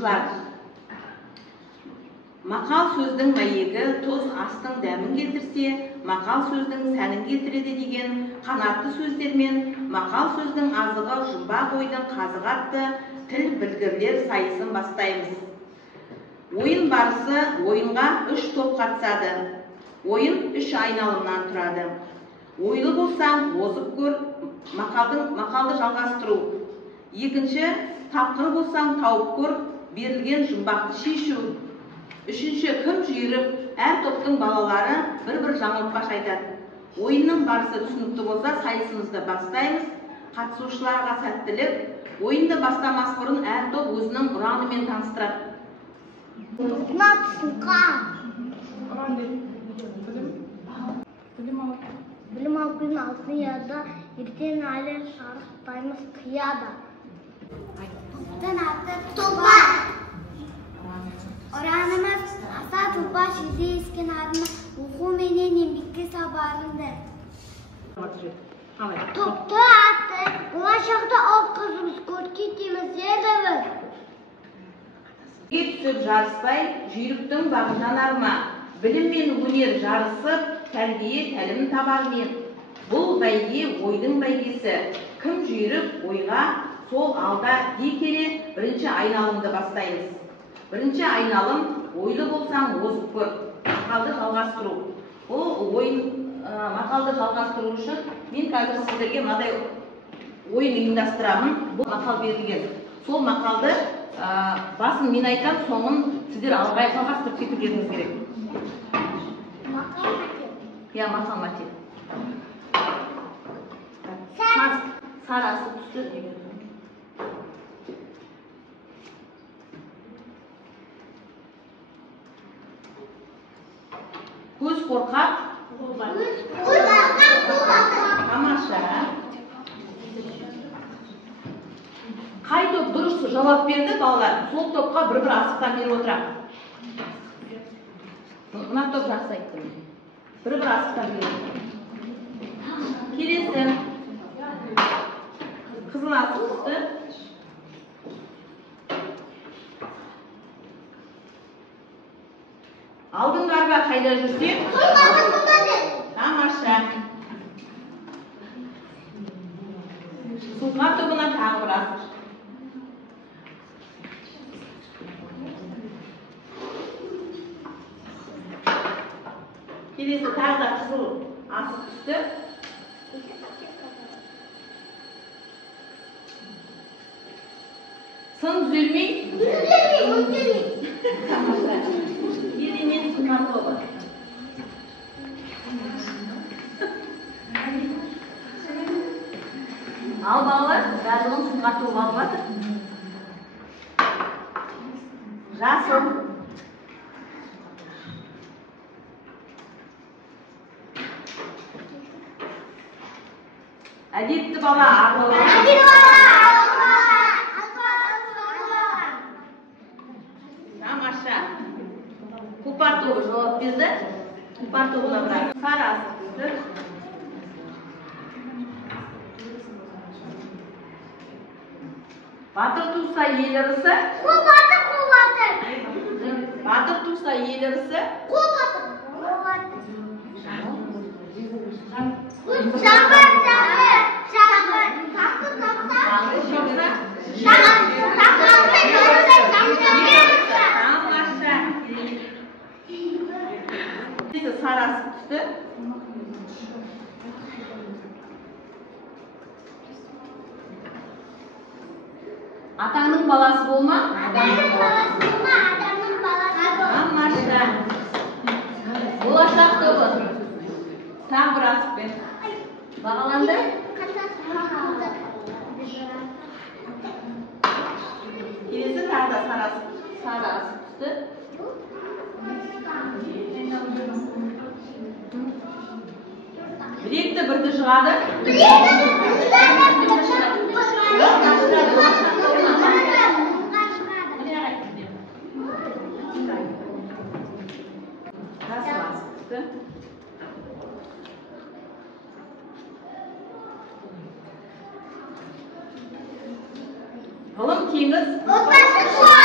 Қатысушылар, мақал сөздің мәйегі тұз астың дәмін келтірсе, мақал сөздің сәнін келтіреді деген қанатты сөздермен мақал сөздің азығы жұмбақ ойдың қазығы атты тіл білгірлер сайысын бастаймыз. Ойын барысы ойынға 3 топ қатысады. Ойын 3 айналымнан тұрады. Ойлы болсаң, озып көр, мақалды жалғастыру. Екінші, тапқыр болсаң, тауып көр, берілген жұмбақты шешу. Үшінші, кім жүйріп, әр топтың балалары бір-бір жаңылтпаш айтады. Ойынның барысы түсінікті болса, сайысымызды бастаймыз. Қатысушыларға сәттілік. Ойынды бастамас бұрын әр топ өзінің ұранымен таныстырады. Білім алғын алтын яда, ертең әлі шарықтаймыз қияда. Топтың аты Тұлпа. Ұранымыз аса Тұлпа шілде ескен арыны оқу менен еңбекке сабарынды. Топтың аты болашақта ол қызымыз көркейтеміз едіңіз. Түсіп жарыспай, жүйріктің бағынан арма, білім мен өнер жарысып, тәрбие тәлім табар мен. Бұл бәйге ойдың бәйгесі, кім жүйріп ойға сол алда дей келе бірінші айналымды бастаймыз. Бірінші айналым ойлы болсаң озып көр, мақалды жалғастыру. Бұл мақалды жалғастыру үшін мен қазір сіздерге мынадай ойын ұйымдастырамын. Бұл мақал берілген. Сол мақалды басын мен айтам, соңын сіздер алғай жалғастырып кетулеріңіз керек. Я мақал матер. Сарасы түсті. Көз қорқақ. Тамаша. Қай топ дұрыс жауап берді, балалар? Сол топқа бір-бір асықтан беріп отырам. Мына топ жақсы айтты. Бір-бір асықтан беріп отырам. Келесі. Қызыл асық түсті. Алдыңғы арба қайда жүрсе? Тамаша. Сұңғар тобынан тағы бір асық. Келесі тағы да қызыл асық түсті. Сын түзелмей? Тамаша. Елемен сұңғар тобы. Ал балалар, барлығын сұңғар тобы алып жатыр. Жасыл. Әдепті бала ағылы. Тамаша. Құлпар тобы жауап берді. Құлпар тобына бұрайық. Сары асық түсті. Батыр туса ел ырысы. Қол батыр, қол батыр. Батыр туса ел ырысы. Қол батыр. Жаңғыр, жаңғыр. Sarası түсті. Атаңның баласы болма? Атаңның баласы болма, адамның баласы бол. Тамаша. Болашақ тобы. Тағы бір асықпен. Бағаланды? Келесі тағы да сары асық түсті. Бір-екті бірді жығады. Ғылым теңіз. Отбасы суға.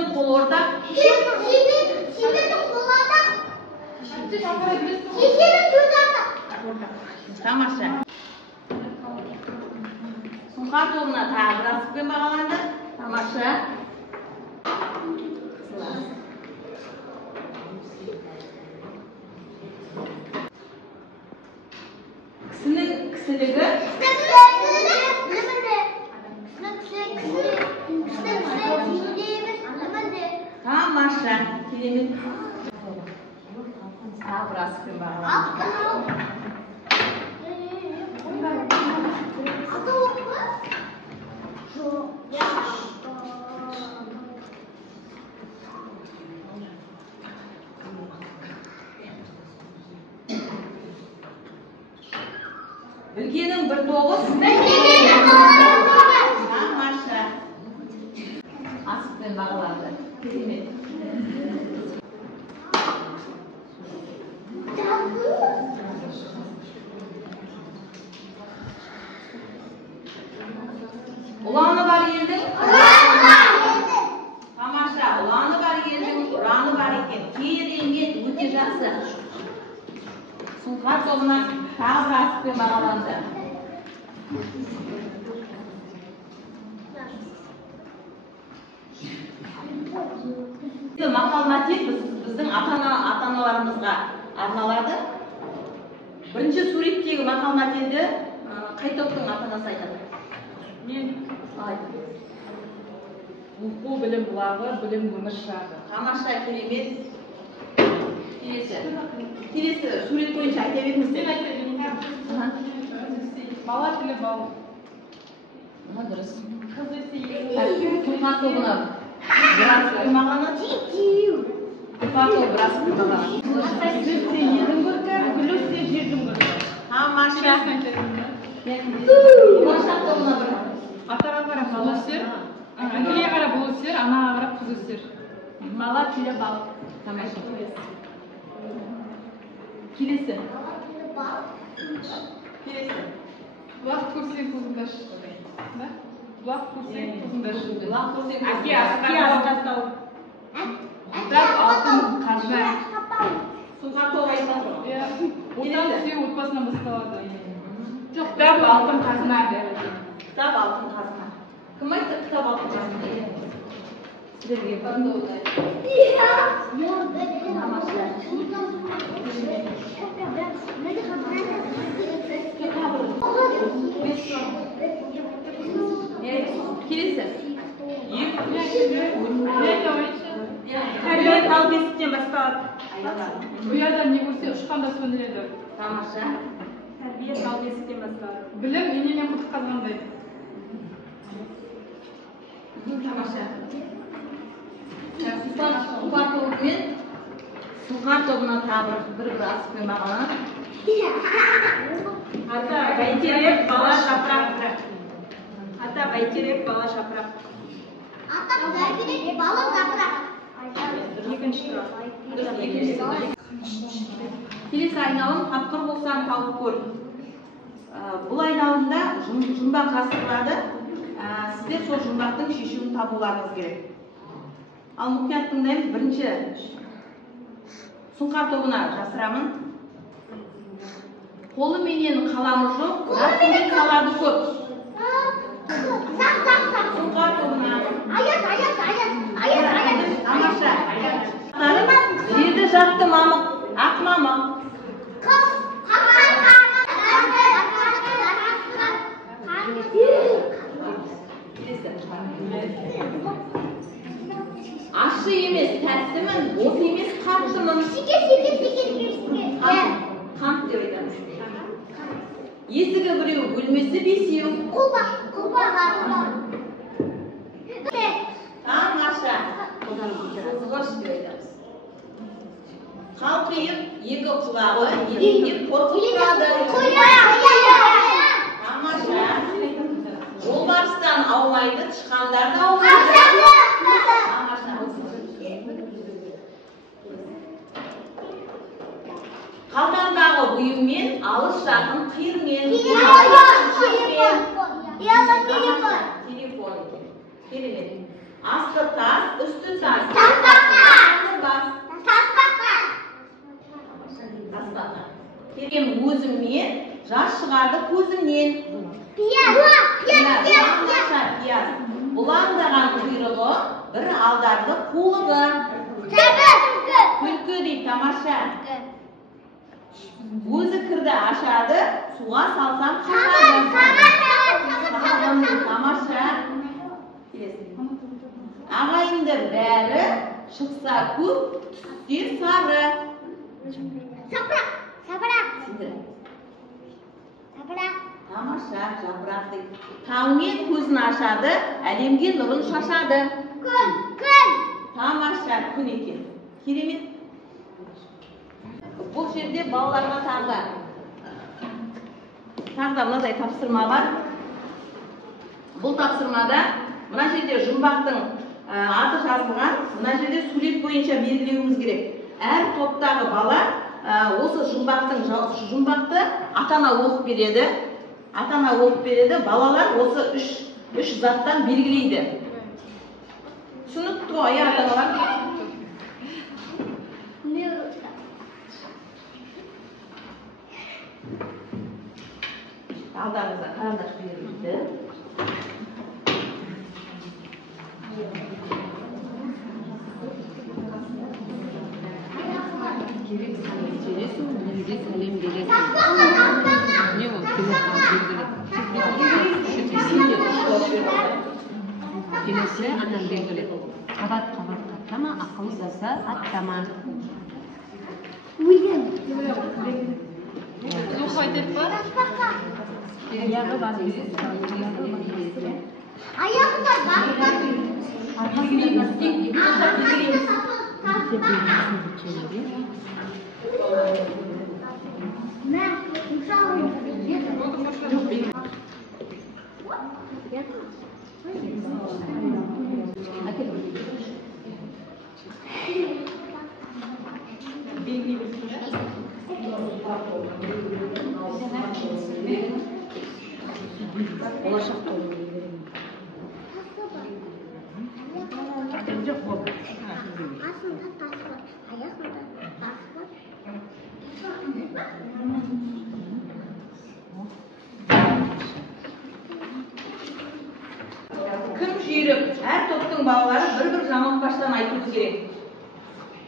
Шешенің қол ортақ. Шешенің қол ортақ. Шешенің сөз ортақ. Тамаша. Сұңқар тобына тағы бір асықпен бағаланды. Тамаша. Кісінің кісілігі. Тамаша. Керемет. Тағы бір асықпен бағаланды. Білгенің бір тоғыз. Тамаша. Асықпен бағаланды. Керемет. Ұланы бар елдің? Тамаша, ұланы бар елдің, ұраны бар екен. Керемет, өте жақсы. Сұңқар тобына тағы бір асықпен бағаланды. Мақал-мәтел біздің ата-аналарымызға арналады. Бірінші суреттегі мақал-мәтелді қай топтың ата-анасы айтады? Мен оқу білім бұлағы, білім өмір шағы. Тамаша, керемет. Келесі сурет бойынша айта беріңіз. Мен айта берейін. Бала тілі бал. Дұрыс. Қыз есейі. Сұңқар тобына бір асықпен бағаланды. Сұңқар тобы бір асықпен бағаланды. Жүрсе елдің көркі, күлірсе жердің көркі. Тамаша. Болашақ тобына бір. Атаға қарап бал өсер, әкеге қарап ұл өсер, анаға қарап қыз өсер. Бала тілі бал. Тамаша. Келесі. Бұлақ көрсең көзіңді аш. Бұлақ көрсең көзіңді аш. Әке асқаттау. Бірақ алтын қазына. Сұңқар тобы айтады. Отан сүю отбасынан басталады. Жоқ, кітап алтын қазына. Кітап алтын қазына. Кім айтты кітап алтын қазына? Сіздерге келесі. Тәрбие тал бесіктен басталады. Ұяда не көрсе ұшқанда сөндіреді. Тамаша. Тәрбие тал бесіктен басталады. Білім енемен құдық қазғандай. Тамаша. Сұңқар тобымен Сұңқар тобына тағы бір асықпен бағаланды. Ата бәйтерек бала жапырақ. Ата бәйтерек бала жапырақ. Ата бәйтерек бала жапырақ. Екінші тұрақ. Келесі айналым тапқыр болсаң тауып көр. Бұл айналымда жұмбақ жасырылады. Сіздер сол жұмбақтың шешуін табуларыңыз керек. Ал мұқият тыңдаймыз. Бірінші Сұңқар тобына жасырамын. Қолы менен қаламы жоқ, расымен қалады көп. Сұңқар тобына. Тамаша. Жерді жатты мамық, ақ мамық. Aşı емес, тәттімін, бос емес, қаттымын. Қант деп айтамыз. Есігі біреу, бөлмесі бесеу. Тамаша. Қызғыш деп айтамыз. Қалқиып, екі құлағы, еденде қорқып тұрады. Тамаша. Жолбарыстан аумайды, тышқандар да аумайды. Қалдандағы бұйыммен, алыс жақын қиырмен. Телефон. Керемет. Асты тас, үсті Kerem өзіңмен, жас шығарды көзіңнен. Пияз. Бұлаңдаған құйрығы, бір алдарды қулығы. Күлкі дейді, тамаша. Өзі кірді ашады, суға салсам қағады. Тамаша. Ағайынды бәрі шықса көп, түссе сары. Тамаша, жапырақ дейді. Таңмен көзін ашады, әлемге нұрын шашады. Күн. Тамаша, күн екен. Керемет. Бұл жерде балаларға тағы мынадай тапсырма бар. Бұл тапсырмада мына жерде жұмбақтың аты жазылған, мына жерде сурет бойынша белгілеуіміз керек. Әр топтағы бала осы жұмбақты ата-ана оқып береді. Балалар осы үш заттан белгілейді. Түсінікті ғой, ата-аналар? Алдарыңызда қарандаш берілді. Келесі анам белгілі. Қабат қаттама, ақыл заса аттама. Зухай деп бар. Аяғы бар. Аяғы да бар. Кім жүйрік? Әр топтың балалары бір-бір жаңылтпаштан айтуы керек.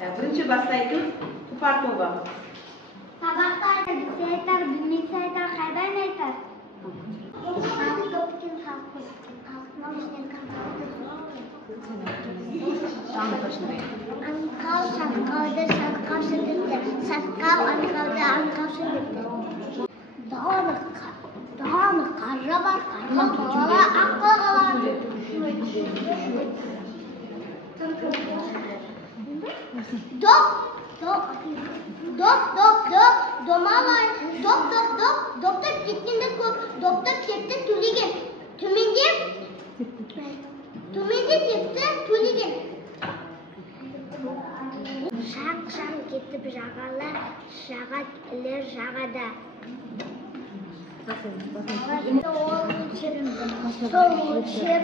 Бірінші бастайтын Тұпар тобы. Сабақта айтар, бізде айтар, білмесе айтар, қайдан айтар? Аңқау шатқауды шатқаушы депті, шатқау аңқауды аңқаушы депті. Дауаны қаржа бар, қаржа балала ақыл қалар. Домалай, доптап кеткенде көп, доптап кетті төлеген. Төменде кетті төлеген. Шақ кетіп жағалар, жаға ілер жағада. Сол өлшер.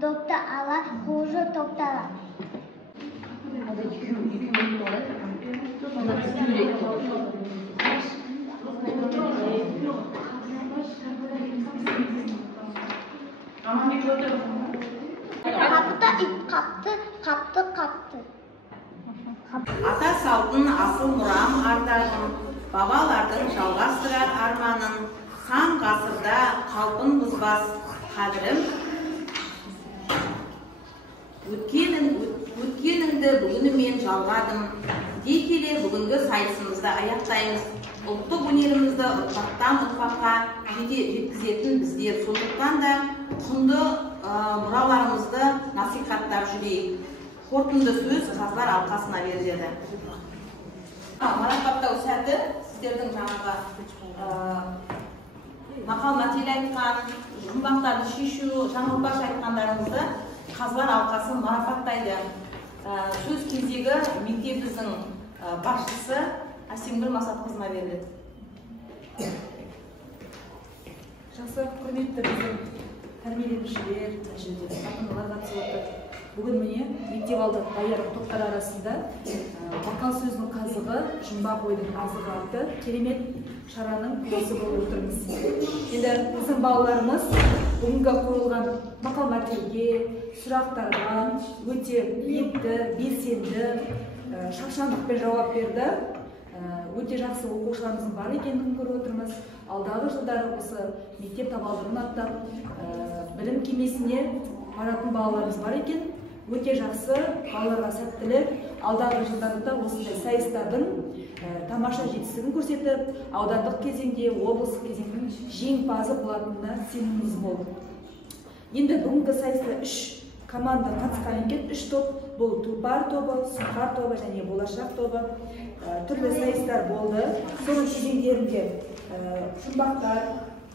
Топта ала, қожы топтала. Қапыда ит қапты. Ата салтын асыл мұрам ардағын, бабалардың жалғастырар арманын, сан ғасырда қалпын бұзбас қадірім. Өткеніңді бүгінімен жалғадым. Дей келе бүгінгі сайысымызды аяқтаймыз. Ұлттық өнерімізді ұрпақтан ұрпаққа жеткізетін біздер. Сондықтан да құнды мұраларымызды насихаттап жүрейік. Қорытынды сөз қазылар алқасына беріледі. Марапаттау сәті сіздердің жаңағы мақал-мәтел айтқан, жұмбақтарды шешу, жаңылтпаш айтқандарыңызды қазылар алқасы марапаттайды. Сөз кезегі мектебіміздің басшысы Әсемгүл Масатқызына беріледі. Жақсы, құрметті біздің тәрбиеленушілер, ата-аналар қатысып отыр. Бүгін міне мектеп алды даярлық топтар арасында мақал сөзінің қазығы, жұмбақ ойдың азығы атты керемет шараның куәсі болып отырмыз. Енді біздің балаларымыз бүгінгі қойылған мақал мәтелге, сұрақтарға өте епті, белсенді, шапшаңдықпен жауап берді. Өте жақсы оқушыларымыздың бар екендігін көріп отырмыз. Алдағы жылдары осы мектеп табалдырығын аттап, білім кемесіне баратын балаларымыз бар екен. Өте жақсы, балаларға сәттілік, алдағы жылдарда осындай сайыстардың тамаша жетістігін көрсетіп, аудандық кезеңде, облыстық кезеңнің жеңімпазы болатынына сеніміміз мол. Енді бүгінгі сайыста 3 команда қатысқан екен, 3 топ. Бұл тұлпар тобы, сұңқар тобы және болашақ тобы. Түрлі сайыстар болды. Соның кезеңдерінде жұмбақтар,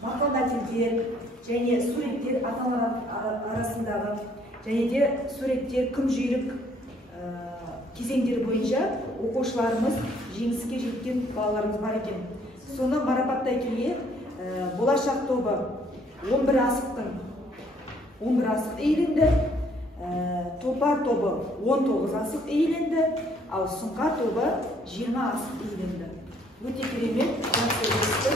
мақал мәтелдер және суреттер ата-аналар арасындағы және де суреттер күнжүйрік кезеңдері бойынша оқушыларымыз жеңіске жеткен балаларымыз бар екен. Соны марапаттай келе болашақ тобы 11 асық иеленді, тұлпар тобы 19 асық иеленді, ал сұңқар тобы 20 асық иеленді. Өте керемет, жақсы өтті.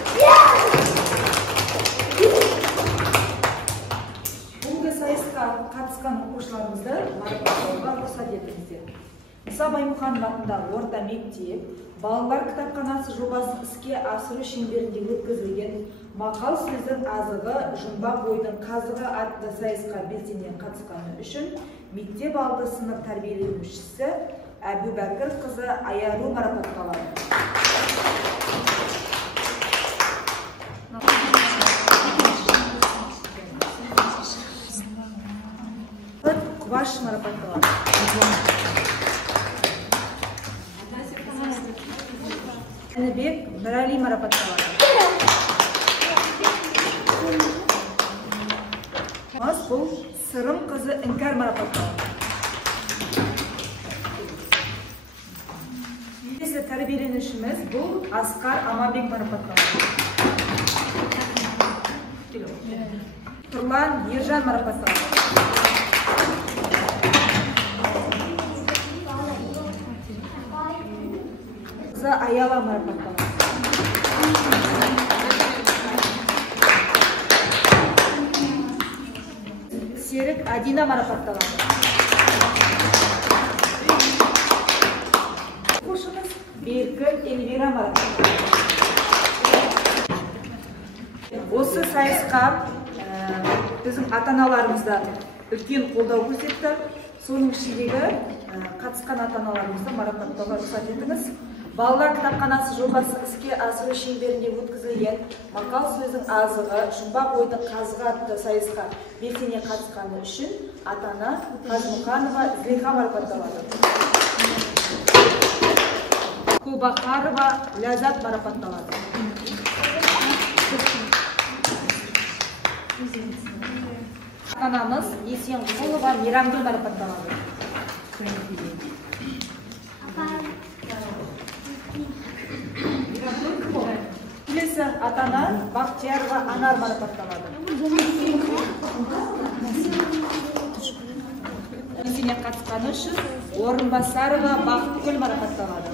Бүгінгі сайысқа қатысқан оқушыларымызды марапаттауға рұқсат етіңіздер. Мұса Баймұханов атындағы орта мектеп балалар кітапханасы жобасын іске асыру шеңберінде өткізілген мақал сөздің азығы, жұмбақ ойдың қазығы атты сайысқа белсене қатысқаны үшін мектеп алды сынып тәрбиеленушісі Әбубәкір қызы Аяру марапатталады. Құбаш марапатталады. Әнібек Нұрәли марапатталады. Бұл Сырым қызы Іңкәр марапатталады. Келесі тәрбиеленушіміз бұл Асқар Аманбек марапатталады. Тұрлан Ержан марапатталады. Қызы Аяла марапатталады. Серік Адина марапатталады. Оқушымыз Беркі Эльвира марапатталады. Осы сайысқа біздің ата-аналарымыздан үлкен қолдау көрсетті. Соның ішіндегі қатысқан ата-аналарымызды марапаттауға рұқсат етіңіз. Балалар кітапханасы жобасы іске асыру шеңберінде өткізілген мақал сөздің азығы, жұмбақ ойдың қазығы атты сайысқа белсене қатысқаны үшін ата-ана Қазмұқанова Злиха марапатталады. Кубақарова Ләззат марапатталады. Ата-анамыз Есенқұлова Мейрамгүл марапатталады. Келесі ата-ана Бақтиярова Анар марапатталады. Белсене қатысқаны үшін Орынбасарова Бақытгүл марапатталады.